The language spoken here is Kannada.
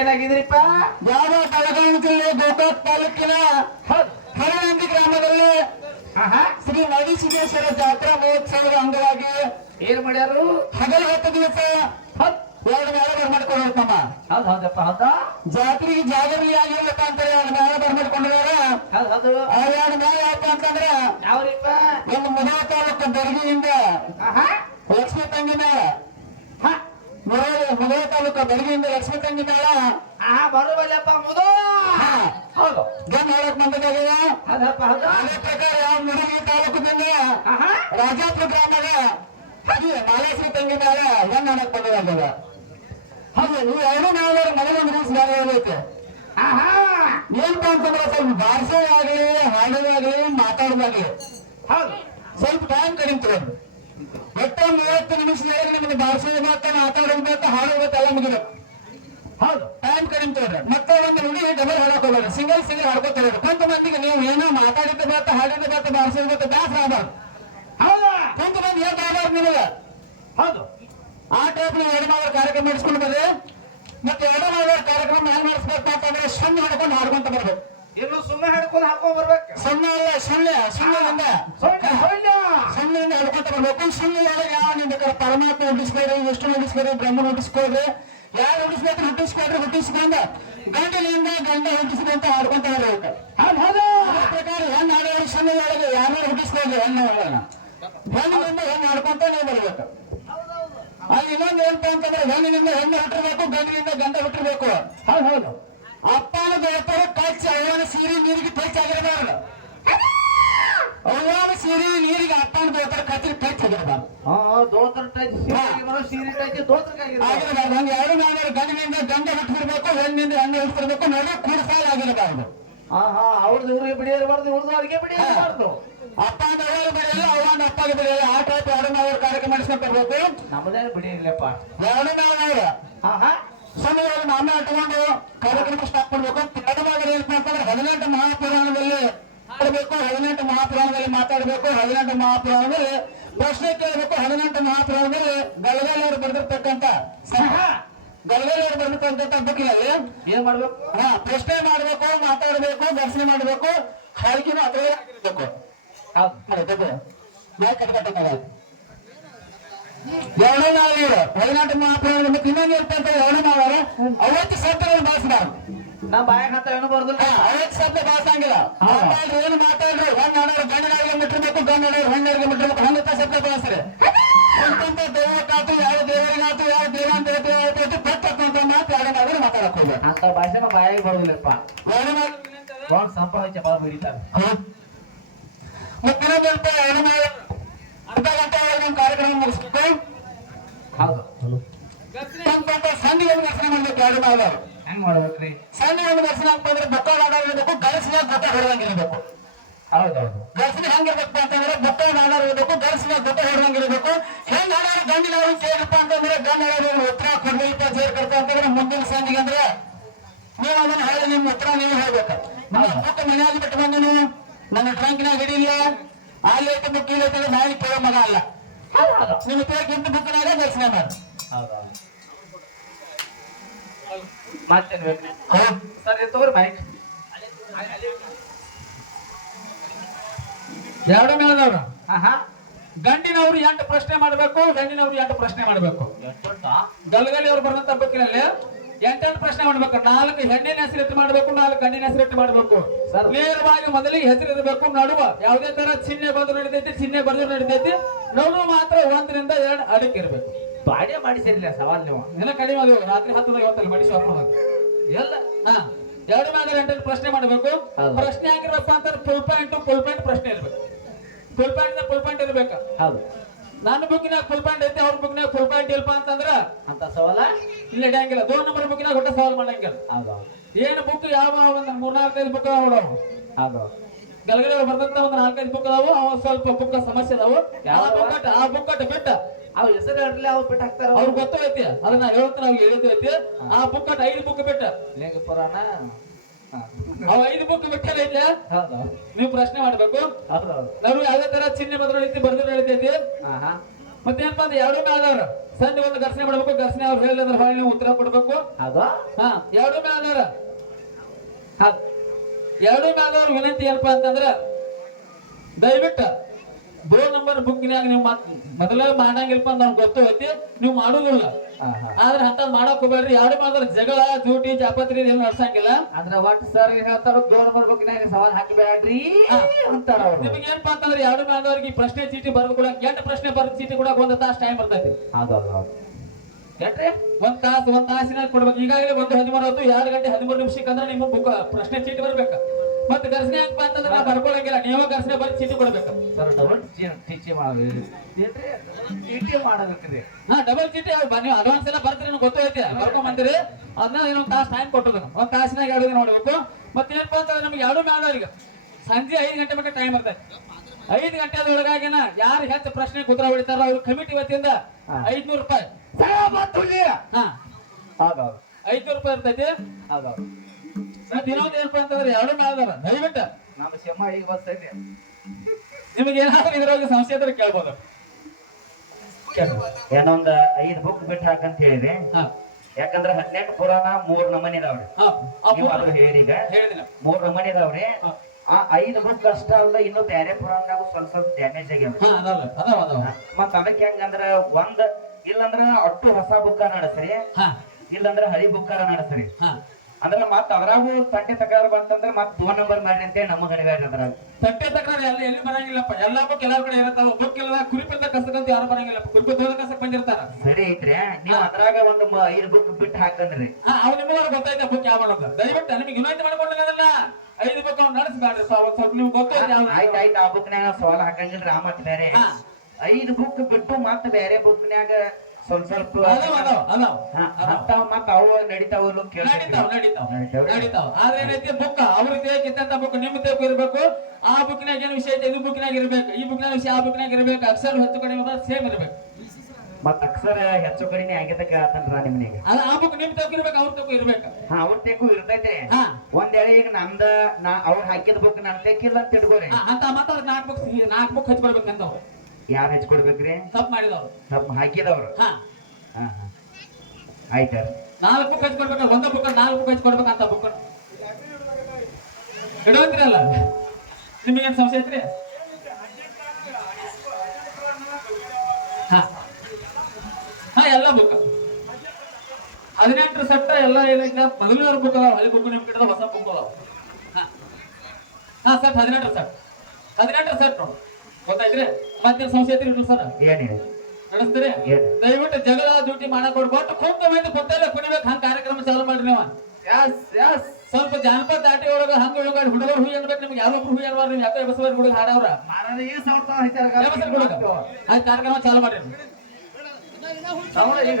ಏನಾಗಿದ್ರಿಪ್ಪ? ಯಾವ ಬೆಳಗಾವಿ ಜಿಲ್ಲೆ ಗೋಕಾಕ್ ತಾಲೂಕಿನ ಹರಳಂದಿ ಗ್ರಾಮದಲ್ಲಿ ಶ್ರೀ ಮಡಿಸಿದ್ದೇಶ್ವರ ಜಾತ್ರಾ ಮಹೋತ್ಸವದ ಅಂಗವಾಗಿ ಏನ್ ಮಾಡ್ಯಾರು? ಹಗಲು 10 ದಿವಸ 2 ಮೇಳ ಬರ್ಮಾಡ್ಕೊಂಡು ಹೋಗ್ತಮ್ಮ. ಹೌದಪ್ಪ, ಹೌದಾ? ಜಾತ್ರೆಗೆ ಜಾಗರಣೆ ಆಗಿರ್ಬೇಕ ಅಂತ 2 ಮೇಳ ಬರ್ಮಾಡ್ಕೊಂಡಿದಾರ. ಹೌದು. ಆ 2 ಮೇಳ ಯಾವಪ್ಪ ಅಂತಂದ್ರ ಯಾವ್ರಿಪ್ಪ? ಒಂದು ಮುಧೋಳ ತಾಲೂಕು ಬೆಳಗಿಯಿಂದ ಲಕ್ಷ್ಮೀ ತಂಗಿ ಮೇಳ, ಮುಧೋಳ ತಾಲೂಕು ಬೆಳಗಿಯಿಂದ ಲಕ್ಷ್ಮೀ ತಂಗಿ ಮೇಳ ಬರುವಲ್ಲಪ್ಪ ಮುದೋ. ಹೌದು. ಹೇಳಕ್ ಬಂದಿದ್ದಾಗಿದೆ. ಹೌದಪ್ಪ, ಹೌದಾ? ಅದೇ ಪ್ರಕಾರ ಮುರುಗಿ ತಾಲೂಕಿನಿಂದ ರಾಜಾಪುರ ಗ್ರಾಮದ ಮಾಲೇಶ್ವರಿ ತಂಗಿ ಮೇಳ ಹೆಣ್ಣು ಮಾಡಕ್ ಬಂದಿದ್ದಾಗಿದೆ. ಹೌದು, ಈ 2 ಮೇಳದವ್ರ ಮನೆಗೊಂದು ರೂಲ್ಸ್ ಬೇರೆ ಹೇಳೈತೆ. ಏನಪ್ಪ ಅಂತಂದ್ರೆ ಸ್ವಲ್ಪ ಭಾಷೆಯಾಗ್ಲಿ, ಹಾಡೋದಾಗ್ಲಿ, ಮಾತಾಡೋದಾಗ್ಲಿ ಹೌದು, ಸ್ವಲ್ಪ ಟೈಮ್ ಕಡಿಮೆ ತಗೊಂಡು ಒಟ್ಟು 30 ನಿಮಿಷದೊಳಗೆ ನಿಮ್ಗೆ ಭಾಷೆ ಬೇಕು, ಮಾತಾಡೋದು ಬೇಕು, ಹಾಡೋದು ಎಲ್ಲ ಮುಗಿಬೇಕು. ಹೌದು, ಟೈಮ್ ಕಡಿಮೆ ತಗೊಂಡ್ರೆ ಮತ್ತೆ ಒಂದು ಹುಡುಗಿ ಡಬಲ್ ಹಾಡಕ್ ಹೋಗ್ಬೇಡ, ಸಿಂಗಲ್ ಹಾಡ್ಕೊತಾರೆ. ಕೊಂತಮಂದಿಗೆ ನೀವು ಏನೋ ಮಾತಾಡಿದ ಬೇಕ, ಹಾಡಿದ ಬೇಕ, ಭಾಷೆ ಬೇಕ, ಬ್ಯಾಸರ ಆಗಬಾರ್ದು. ಹೌದಾ? ಕೊಂತಮಂದಿ ಏನ್ ಆಗಬಾರ್ದು ನಿಮಗೆ. ಹೌದು, ಆ ಟೈಪ್ ನೀವು 2 ಮಾವರ ಕಾರ್ಯಕ್ರಮ ಮಾಡಿಸ್ಕೊಂಡು ಬರ್ರಿ. ಮತ್ತೆ 2 ಮಾವರ ಕಾರ್ಯಕ್ರಮ ಹೆಂಗ್ ಮಾಡಿಸ್ಬೇಕು ಅಂತಂದ್ರೆ ಸುಣ್ಣ ಹಿಡ್ಕೊಂಡು ಹಾಡ್ಕೊಂತ ಬರ್ಬೇಕು. ಇನ್ನು ಸುಮ್ಮನೆ ಹಿಡ್ಕೊಂಡು ಹಾಕೊಂಡ್ ಬರ್ಬೇಕು. ಸುಣ್ಣ ಅಲ್ಲ, ಸುಳ್ಳಿಂದ ಹಿಡ್ಕೊಂತ ಬರ್ಬೇಕು. ಸುಳ್ಳಿಯೊಳಗೆ ಯಾವ ನಿಮ್ಗೆ ಪರಮಾತ್ಮ ಹುಟ್ಟಿಸ್ಬೇಡ್ರಿ, ವಿಷ್ಣು ಹುಟ್ಟಿಸ್ಬೇಡ್ರಿ, ಬ್ರಹ್ಮನ ಹುಟ್ಟಿಸ್ಕೊಡ್ರಿ, ಯಾರು ಹುಟ್ಟಿಸ್ಬೇಕು ಹುಟ್ಟಿಸ್ಕೊಡ್ರಿ. ಹುಟ್ಟಿಸ್ಕೊಂಡ ಗಂಡನಿಂದ ಗಂಡ ಹುಟ್ಟಿಸಿದಂತ ಹಾಡ್ಕೊಂತ ಬರ್ಬೇಕು. ಅದೇ ಪ್ರಕಾರ ಹೆಣ್ಣು ಹಾಡೋರು ಸುಳ್ಳಿಯೊಳಗೆ ಯಾರು ಹುಟ್ಟಿಸ್ಕೊಡ್ರಿ, ಹೆಣ್ಣು ಹೆಣ್ಣಿನಿಂದ ಹೆಣ್ಣು ಹಾಡ್ಕೊಂತ ನೀವು ಬರ್ಬೇಕು. ಅಲ್ಲಿ ಇನ್ನೊಂದು ಏನಪ್ಪ ಅಂತಂದ್ರೆ ಹೆಣ್ಣಿನಿಂದ ಹೆಣ್ಣು ಹುಟ್ಟಿರ್ಬೇಕು, ಗಂಡಿನಿಂದ ಗಂಡ ಹುಟ್ಟಿರ್ಬೇಕು. ಹೌದು, ಅಪ್ಪನ ಬೆಳಪರು ಕಚ್ಚಿ ಅವನ ಸೀರೆ ನೀರಿಗೆ ಟಚ್ ಆಗಿರಬಾರ್ದು. ಅವನ ಸೀರೆ ನೀರಿಗೆ ಅಪ್ಪನ ಬೆಳಪರು ಕಚ್ಚಿ ಟಚ್ ಆಗಿರಬಾರ್ದು. ದೋತ್ರ ಟಚ್, ಸೀರೆ ಟಚ್, ಆಗಿರಬಾರ್ದು. ಹಂಗೆ 2 ಮೇಳ ಗಂಡಿನಿಂದ ಗಂಡ ಹುಟ್ಟಿರ್ಬೇಕು, ಹೆಣ್ಣಿನಿಂದ ಹೆಣ್ಣು ಹುಟ್ಟಿರ್ಬೇಕು. ನೋಡಿ ಕೂಡಿಸಾಲ ಆಗಿರಬಾರ್ದು. ಅವ್ರದ್ದು ಇವ್ರಿಗೆ ಬಿಡಿಯಬಾರ್ದು, ಇವ್ರದ್ದು ಅವ್ರಿಗೆ ಬಿಡಿಯಬಾರ್ದು. ಅಪ್ಪನ ಅವಳು ಬಿಡಿಯಲ್ಲ, ಅವನ ಅಪ್ಪಗೆ ಬಿಡಿಯಲ್ಲ. ಆ ಟೈಪ್ 2 ಮೇಳ ಕಾರ್ಯಕ್ರಮ ಮಾಡಿಸ್ಕೊಂಡು ಬರ್ಬೇಕು. ನಮ್ಮದೇ ಬಿಡಿಯಲ್ಲಪ್ಪ. 2 ಮೇಳ ಸಮಯದಲ್ಲಿ ನಾಮ ಇಟ್ಕೊಂಡು ಕಾರ್ಯಕ್ರಮ ಸ್ಟಾರ್ಟ್ ಮಾಡ್ಬೇಕು. 2 ಭಾಗ ಏನಪ್ಪ ಅಂತಂದ್ರೆ 18 ಮಹಾಪುರಾಣದಲ್ಲಿ ಆಡಬೇಕು, 18 ಮಹಾಪುರಾಣದಲ್ಲಿ ಮಾತಾಡಬೇಕು, 18 ಮಹಾಪುರಾಣದಲ್ಲಿ ಪ್ರಶ್ನೆ ಕೇಳಬೇಕು. 18 ಮಹಾಪುರಾಣದಲ್ಲಿ ಗಲಗಾಲಿಯವರು ಬರೆದಿರ್ತಕ್ಕಂಥ ಗಲಗಾಲಿಯವರು ಬರೆದಿರ್ತಕ್ಕಂಥ ಬುಕ್ಕಿನಲ್ಲಿ ಏನ್ ಮಾಡ್ಬೇಕು? ಪ್ರಶ್ನೆ ಮಾಡಬೇಕು, ಮಾತಾಡಬೇಕು, ದರ್ಶನ ಮಾಡಬೇಕು, ಹಾಡಿಕೆನೂ ಅದರಲ್ಲೇ ಆಗಿರ್ಬೇಕು. ಎರಡು ನಾಳು 18 ಮಹಾಪುರಾಣ ಮತ್ತೆ ಇನ್ನೊಂದು ಇರ್ತಂತ 2 ಮಾವಾರ ಅವತ್ತು ಶಬ್ದಗಳನ್ನು ಬಳಸಬಾರ್ದು. ನಾ ಬಾಯ ಹಾತ ಏನು ಬರ್ದು ಅವತ್ತು ಶಬ್ದ ಬಳಸಂಗಿಲ್ಲ. ಏನು ಮಾತಾಡ್ರು ಹೆಣ್ಣು ಹಾಡೋರು ಗಂಡನಾರಿಗೆ ಮುಟ್ಟಿರ್ಬೇಕು, ಗಂಡನಾರು ಹೆಣ್ಣರಿಗೆ ಮುಟ್ಟಿರ್ಬೇಕು. ಹಂಗಂತ ಶಬ್ದ ಬಳಸ್ರಿ. ಅಂತಂತ ದೇವಕ್ಕಾತು, ಯಾವ ದೇವರಿಗಾತು, ಯಾವ ದೇವಾನ್ ದೇವತೆ ಪಟ್ಟಂತ ಮಾತು 2 ಮಾವರು ಮಾತಾಡಕ್ ಹೋಗ್ಬೇಕು. ಅಂತ ಭಾಷೆ ಬಾಯಿಗೆ ಬರೋದಿಲ್ಲಪ್ಪ. 2 ಮಾರು ಸಂಪಾದಿಸಿ ಬಾಳ ಬರೀತಾರೆ. ಮತ್ತೆ 2 ಮಾರು ಅರ್ಧ ಗಂಟೆ ಒಳಗೆ ನಮ್ಮ ಕಾರ್ಯಕ್ರಮ ಮುಗಿಸ್ಬೇಕು. ಹೌದು, ಸಂಧಿಗಳನ್ನು ದರ್ಶನ ಮಾಡ್ಬೇಕು. 2 ಮಾವರು ಹೆಂಗ್ ಮಾಡ್ಬೇಕ್ರಿ? ಸಂಧಿಗಳನ್ನು ದರ್ಶನ ಅಂತಂದ್ರೆ ಬೊಕ್ಕ ನಾಡಿರ್ಬೇಕು, ಗಲಸಿನಾಗ ಗೊತ್ತ ಹೊಡೆದಂಗಿರ್ಬೇಕು. ಹೌದೌದು. ಗಲಸಿನ ಹೆಂಗಿರ್ಬೇಕು ಅಂತಂದ್ರೆ ಬೊಕ್ಕ ನಾಡಿರ್ಬೇಕು, ಗಲಸಿನಾಗ ಗೊತ್ತ ಹೊಡೆದಂಗಿರ್ಬೇಕು. ಹೆಂಗ್ ಹಾಡಾರು ಗಂಡಿನವ್ರು ಸೇರಪ್ಪ ಅಂತಂದ್ರೆ ಗಂಡ ಉತ್ತರ ಕೊಡ್ಬೇಕಪ್ಪ ಸೇರ್ಕರ್ತ ಅಂತಂದ್ರೆ ಮುಂದಿನ ಸಂಧಿಗೆ ಅಂದ್ರೆ ನೀವು ಅದನ್ನ ಹೇಳಿ ನಿಮ್ಮ ಉತ್ತರ ನೀವು ಹೇಳ್ಬೇಕು. ಬುಕ್ ಮನೆಯಾಗಿ ಬಿಟ್ಟು ಬಂದು ನೀವು ನನ್ನ ಟ್ರಂಕಿನಾಗ ಹಿಡಿಯಿಲ್ಲ, ಅಲ್ಲಿ ಐತೆ ಬುಕ್ ಇಲ್ಲ ಐತೆ ನಾಯಿ ಕೇಳೋ ಮಗ ಅಲ್ಲ. ನಿಮ್ಮ ಉತ್ತರಕ್ಕಿಂತ ಬುಕ್ನಾಗ ದರ್ಶನ ಮಾಡಿ. ಮತ್ತೇನ್ ಬೇಕು ಸರ್? ತಗೋರಿ ಬೈಕ್. 2 ಮೇಳದವ್ರು ಗಂಡಿನವ್ರು 8 ಪ್ರಶ್ನೆ ಮಾಡಬೇಕು, ಹೆಣ್ಣಿನವ್ರು 8 ಪ್ರಶ್ನೆ ಮಾಡಬೇಕು. ಗಲಗಲಿ ಅವ್ರು ಬರುವಂತ ಬುಕ್ಕಿನಲ್ಲಿ 8 ಪ್ರಶ್ನೆ ಮಾಡ್ಬೇಕು. 4 ಹೆಣ್ಣಿನ ಹೆಸರಿಟ್ಟು ಮಾಡಬೇಕು, 4 ಗಂಡಿನ ಹೆಸರಿಟ್ಟು ಮಾಡಬೇಕು. ನೇರವಾಗಿ ಮೊದಲಿಗೆ ಹೆಸರು ಇರಬೇಕು. ನಡುವ ಯಾವುದೇ ತರ ಚಿಹ್ನೆ ಬಂದು ನಡಿತೈತಿ, ಚಿಹ್ನೆ ಬರೆದು ನಡಿತೈತಿ. ನಡುವ ಮಾತ್ರ 1 ರಿಂದ 2 ಅಡಿಕೆ ಇರ್ಬೇಕು. ಬಾಡ್ಯ ಮಾಡಿ ಸೇರಿಲ್ಲ ಸವಾಲ್ ನೀವು ಎಲ್ಲ ಕಡಿಮೆ ಅದು. ರಾತ್ರಿ 10 ಇವತ್ತಲ್ಲಿ ಮಡಿ ಶಾಪ್ ಎಲ್ಲ 2 ಮೇಲೆ 8 ಪ್ರಶ್ನೆ ಮಾಡಬೇಕು. ಪ್ರಶ್ನೆ ಆಗಿರ್ಬೇಕು ಅಂತ ಫುಲ್ ಪಾಯಿಂಟ್ ಪ್ರಶ್ನೆ ಇರ್ಬೇಕು. ಫುಲ್ ಪಾಯಿಂಟ್ ಇರ್ಬೇಕು. ಹೌದು, ನನ್ನ ಬುಕ್ಕಿನಾಗ ಫುಲ್ ಪಾಯಿಂಟ್ ಐತಿ, ಅವ್ರ ಬುಕ್ನಾಗ ಫುಲ್ ಪಾಯಿಂಟ್ ಇಲ್ಪ ಅಂತಂದ್ರ ಅಂತ ಸವಾಲ ಇಲ್ಲ ಇಡಂಗಿಲ್ಲ. 2 ನಂಬರ್ ಬುಕ್ಕಿನಾಗ ಒಟ್ಟ ಸವಾಲ್ ಮಾಡಂಗಿಲ್ಲ. ಏನು ಬುಕ್ ಯಾವ ಒಂದು 3-4-5 ಬುಕ್ ಅದಾವ. ಹೌದು, ಗಲಗಲಿ ಬರ್ದಂತ ಒಂದು 4-5 ಬುಕ್ ಅದಾವು. ಅವ ಸ್ವಲ್ಪ ಬುಕ್ ಸಮಸ್ಯೆ ಅದಾವು. ಆ ಬುಕ್ ಬಿಟ್ಟ ಅವ್ ಹೆಸರು ಹೇಳ್ರಿ, ಅವ್ರು ಬಿಟ್ಟು ಹಾಕ್ತಾರ. ಅವ್ರಿಗೆ ಗೊತ್ತೈತಿ, ಅದನ್ನ ಹೇಳ್ತಾರ. ಅವ್ರಿಗೆ ಹೇಳಿದೈತಿ. ಆ ಬುಕ್ 5 ಬುಕ್ ಬಿಟ್ಟ ಲಿಂಗ ಪುರಾಣ ಅವ 5 ಬುಕ್ ಬಿಟ್ಟೈತೆ. ನೀವು ಪ್ರಶ್ನೆ ಮಾಡ್ಬೇಕು. ನಾವು ಯಾವ್ದೇ ತರ ಚಿಹ್ನೆ ಬದ್ರು ನಡೀತಿ, ಬರೆದು ನಡೀತೈತಿ. ಮತ್ತೇನಪ್ಪ ಅಂದ್ರೆ ಎರಡು ಮೇಲ್ದವ್ರ ಸಂಜೆ ಒಂದು ಘರ್ಷಣೆ ಮಾಡ್ಬೇಕು, ಘರ್ಷಣೆ ಅವ್ರು ಹೇಳಿದ್ರೆ ಹೊಳ್ಳಿ ನೀವು ಉತ್ತರ ಕೊಡ್ಬೇಕು. ಹೌದಾ ಹಾ ಎರಡು ಮೇಲ್ದವ್ರ ಎರಡು ಮೇಲ್ದವ್ರ ವಿನಂತಿ ಏನಪ್ಪಾ ಅಂತಂದ್ರ ದಯವಿಟ್ಟು 2 ನಂಬರ್ ಬುಕ್ನ್ಯಾಗ ನೀವು ಮೊದಲ ಮಾಡಂಗಿಲ್ಪ ನಮ್ಗೆ ಗೊತ್ತು ಐತಿ, ನೀವು ಮಾಡುದಿಲ್ಲ. ಆದ್ರೆ ಅಂತ ಮಾಡಕ್ ಹೋಗ್ಬೇಡ್ರಿ. ಎರಡು ಮಾಡಿದ್ರೆ ಜಗಳ ಜೂಟಿ ಜಾಪತ್ರಿ ಏನು ನಡ್ಸಂಗಿಲ್ಲ. ಅಂದ್ರ ಒಟ್ಟು ಸರ್ ಹೇಳ್ತಾರ 2 ನಂಬರ್ ಬುಕ್ನಾಗ ಸವಾಲ್ ಹಾಕಬೇಡ್ರಿ ಅಂತಾರ ಅವ್ರು. ನಿಮಗೆ ಏನಪ್ಪಾ ಅಂತಂದ್ರೆ ಎರಡು ಮೇಲ್ದವ್ರಿಗೆ ಪ್ರಶ್ನೆ ಚೀಟಿ ಬರೆದು ಕೂಡ 8 ಪ್ರಶ್ನೆ ಬರೆದು ಚೀಟಿ ಕೂಡ 1 ತಾಸು ಟೈಮ್ ಬರ್ತೈತಿ. ಹೌದು ಯಾಕ್ರಿ 1 ತಾಸಿನಾಗ ಕೊಡ್ಬೇಕು. ಈಗಾಗಲೇ 1:13 ಹೊತ್ತು 2 ಗಂಟೆ 13 ನಿಮಿಷಕ್ಕೆ ಅಂದ್ರೆ ನಿಮ್ಮ ಬುಕ್ ಪ್ರಶ್ನೆ ಚೀಟಿ ಬರ್ಬೇಕು. ಮತ್ತೆ ಘರ್ಷಣೆ ಆಗ್ಪ ಅಂತಂದ್ರೆ ನಾ ಬರ್ಕೊಳಂಗಿಲ್ಲ, ನೀವು ಘರ್ಷಣೆ ಬರೀ ಚೀಟಿ ಕೊಡ್ಬೇಕು. ಸರ್ ಡಬಲ್ ಚೀಟಿ ಮಾಡಬೇಕ್ರಿ. ಹಾ ಡಬಲ್ ಚೀಟಿ ನೀವು ಅಡ್ವಾನ್ಸ್ ಎಲ್ಲ ಬರ್ತೀರಿ, ನಿಮ್ಗೆ ಗೊತ್ತೈತಿ ಬರ್ಕೊಂಡ್ ಬಂದಿರಿ. ಅದನ್ನ ಇನ್ನೊಂದು ತಾಸು ಟೈಮ್ ಕೊಟ್ಟದ, 1 ತಾಸಿನಾಗ 2 ದಿನ ನೋಡ್ಬೇಕು. ಮತ್ತೆ ಏನಪ್ಪಾ ಅಂತಂದ್ರೆ ನಮ್ಗೆ ಎರಡು ಮೇಲ್ದವ್ರಿಗೆ ಸಂಜೆ 5 ಗಂಟೆ ಬಗ್ಗೆ ಟೈಮ್ ಬರ್ತೈತಿ. 5 ಗಂಟೆ ಒಳಗಾಗಿನ ಯಾರು ಹೆಚ್ಚು ಪ್ರಶ್ನೆ ಉತ್ತರ ಹೊಡಿತಾರ ಅವ್ರ ಕಮಿಟಿ ವತಿಯಿಂದ 500 ರೂಪಾಯಿ. ಹಾ ಹೌದೌದು 500 ರೂಪಾಯಿ ಇರ್ತೈತಿ. ಹೌದೌದು ಇನ್ನೊಂದು ಏನಪ್ಪಾ ಅಂತಂದ್ರೆ ಎರಡು ಮೇಲ್ದವ್ರ ದಯವಿಟ್ಟು ನಮ್ಮ ಶಮ ಈಗ ಬರ್ತೈತಿ. ನಿಮಗೆ ಏನಾದ್ರೂ ಇದ್ರೊಳಗೆ ಸಮಸ್ಯೆ ಇದ್ರೆ ಕೇಳ್ಬೋದು. ಏನೊಂದ್ 5 ಬುಕ್ ಬಿಟ್ಟು ಹಾಕಂತ ಹೇಳಿದೆ. ಹಾ ಯಾಕಂದ್ರ 18 ಪುರಾಣ 3 ನಮೂನಿ ಇದಾವ್ರಿ. ಹಾ ನೀವು ಅದು ಹೇಳೀಗ ಹೇಳಿದಿಲ್ಲ 3 ನಮೂನಿ ಇದಾವ್ರಿ. ಆ 5 ಬುಕ್ ಅಷ್ಟ ಅಲ್ಲ, ಇನ್ನು ಬೇರೆ ಪುರಾಣದಾಗ ಸ್ವಲ್ಪ ಡ್ಯಾಮೇಜ್ ಆಗ್ಯಾವ. ಹಾ ಅದಾವ ಮತ್ತ ಅದಕ್ಕೆ ಹೆಂಗಂದ್ರ ಒಂದ್ ಇಲ್ಲಂದ್ರ ಅಟ್ಟು ಹೊಸ ಬುಕ್ಕ ನಡೆಸ್ರಿ, ಹಾ ಇಲ್ಲಂದ್ರ ಹಳಿ ಬುಕ್ಕಾರ ನಡೆಸ್ರಿ. ಹಾ ಅಂದ್ರ ಮತ್ ಅದ್ರಾಗೂ ತಂಟೆ ತಕರಾರು ಬಂತಂದ್ರ ಮತ್ 2 ನಂಬರ್ ಮಾಡ್ರಿ ಅಂತ ನಮ್ಮ ಗಣಿಗಾರ ಅದ್ರಾಗ ತಟ್ಟೆ ತಕರಾರು ಎಲ್ಲಿ ಬರಂಗಿಲ್ಲಪ್ಪ. ಎಲ್ಲಾ ಬುಕ್ ಎಲ್ಲಾರ ಕಡೆ ಇರತ್ತಾವ. ಬುಕ್ ಎಲ್ಲ ಕುರಿಪಿಂದ ಕಸಕ್ಕಂತ ಯಾರು ಬರಂಗಿಲ್ಲಪ್ಪ. ಕುರಿಪಿ ತೋದ ಕಸಕ್ ಬಂದಿರ್ತಾರ. ಸರಿ ಐತ್ರಿ, ನೀವ್ ಅದ್ರಾಗ ಒಂದು 5 ಬುಕ್ ಬಿಟ್ಟು ಹಾಕಂದ್ರಿ. ಹಾ ಅವ್ ನಿಮಗ ಗೊತ್ತೈತೆ ಬುಕ್ ಯಾವ ಮಾಡೋದು. ದಯವಿಟ್ಟು ನಿಮಗೆ ವಿನಂತಿ ಮಾಡ್ಕೊಂಡಿಲ್ಲ ಅದನ್ನ 5 ಬುಕ್ ಅವ್ನು ನಡೆಸಬೇಡ್ರಿ. ಸ್ವಲ್ಪ ನಿಮ್ಗೆ ಗೊತ್ತೈತೆ. ಆಯ್ತಾಯ್ತು, ಆ ಬುಕ್ನ್ಯಾಗ ಸವಾಲ ಹಾಕಂಗಿಲ್ರಿ. ಆ ಮತ್ ಬೇರೆ 5 ಬುಕ್ ಬಿಟ್ಟು ಮತ್ ಬೇರೆ ಬುಕ್ನ್ಯಾಗ ಸ್ವಲ್ಪ ಅಂತಾವ್ ಮತ್ ಅವು ನಡಿತಾವ ನಡೀತಾವ. ಆದ್ರೆ ಏನೈತಿ ಬುಕ್ ಅವ್ರ ತೇಕಿತ್ತಂತ ಬುಕ್ ನಿಮ್ಮ ತೇಕು ಇರ್ಬೇಕು. ಆ ಬುಕ್ನಾಗ ಏನ್ ವಿಷಯ ಐತೆ ಇದು ಬುಕ್ನಾಗ ಇರ್ಬೇಕು, ಈ ಬುಕ್ನಾಗ ವಿಷಯ ಆ ಬುಕ್ನಾಗ ಇರ್ಬೇಕು. ಅಕ್ಷರ ಹೆಚ್ಚು ಕಡಿಮೆ ಸೇಮ್ ಇರ್ಬೇಕು. ಮತ್ ಅಕ್ಷರ ಹೆಚ್ಚು ಕಡಿಮೆ ಆಗಿದ್ದ ಕೇಳತ್ತನ್ರ ನಿಮ್ನಿಗೆ. ಆ ಬುಕ್ ನಿಮ್ ತೇಕು ಇರ್ಬೇಕು, ಅವ್ರ ತೇಕು ಇರ್ಬೇಕು. ಹಾ ಅವ್ರ ತೇಕು ಇರ್ತೈತ್ರಿ. ಒಂದ್ ಹೇಳಿ ಈಗ ನಮ್ದ ಅವ್ರು ಹಾಕಿದ ಬುಕ್ ನನ್ ತೇಕಿಲ್ಲ ಅಂತ ಇಟ್ಕೋರಿ ಅಂತ ಮತ್ತ 4 ಬುಕ್ ಹಚ್ಚಿ ಬರ್ಬೇಕಂತ. ಯಾರು ಹಚ್ಕೊಡ್ಬೇಕ್ರಿ? ತಪ್ಪು ಮಾಡಿದವ್ರು, ತಪ್ಪು ಹಾಕಿದವ್ರು. ಆಯ್ತ 4 ಬುಕ್ ಹಚ್ಕೊಡ್ಬೇಕು. 1 ಬುಕ್ 4 ಬುಕ್ ಹಚ್ಕೊಡ್ಬೇಕಂತ ಬುಕ್ ಇಡೋದ್ರಲ್ಲ. ನಿಮಗೇನ್ ಸಮಸ್ಯೆ ಐತ್ರಿ? ಹಾ ಎಲ್ಲ ಬುಕ್ 18 ಸೆಟ್ ಎಲ್ಲ ಏನೈತಿ. ಮೊದಲನೇ ಬುಕ್ ಅದಾವ, ಹಳಿ ಬುಕ್ ನಿಮ್ ಕಿಡದ ಹೊಸ ಬುಕ್ ಅದಾವ. ಹಾ ಸೆಟ್ 18 ಸೆಟ್ ನೋಡು. ಗೊತ್ತಾಯ್ತ್ರಿ? ಮತ್ತೆ ಸಮಸ್ಯೆ ಐತ್ರಿ ಸರ್? ಏನಿದೆ ನಡೆಸ್ತೀರಿ? ದಯವಿಟ್ಟು ಜಗಳ ಡ್ಯೂಟಿ ಮಾಡಕ್ ಕೊಡ್ಬೋದು. ಕುಂತ ಮಂದಿ ಕುಂತಲ್ಲೇ ಕುಣಿಬೇಕು. ಹಂಗ ಕಾರ್ಯಕ್ರಮ ಚಾಲು ಮಾಡ್ರಿ ನೀವು. ಸ್ವಲ್ಪ ಜಾನಪದ ದಾಟಿ ಒಳಗ ಹಂಗ ಒಳಗ ಹುಡುಗರು ಹೂ ಅನ್ಬೇಕು. ನಿಮ್ಗೆ ಯಾವ್ದೊಬ್ರು ಹೂ ಅನ್ಬಾರ. ನೀವು ಯಾಕೋ ಎಬಸಬಾರ ಹುಡುಗ ಹಾಡವ್ರ ಆಯ್ತು ಕಾರ್ಯಕ್ರಮ ಚಾಲು ಮಾಡ್ರಿ. ಈಗ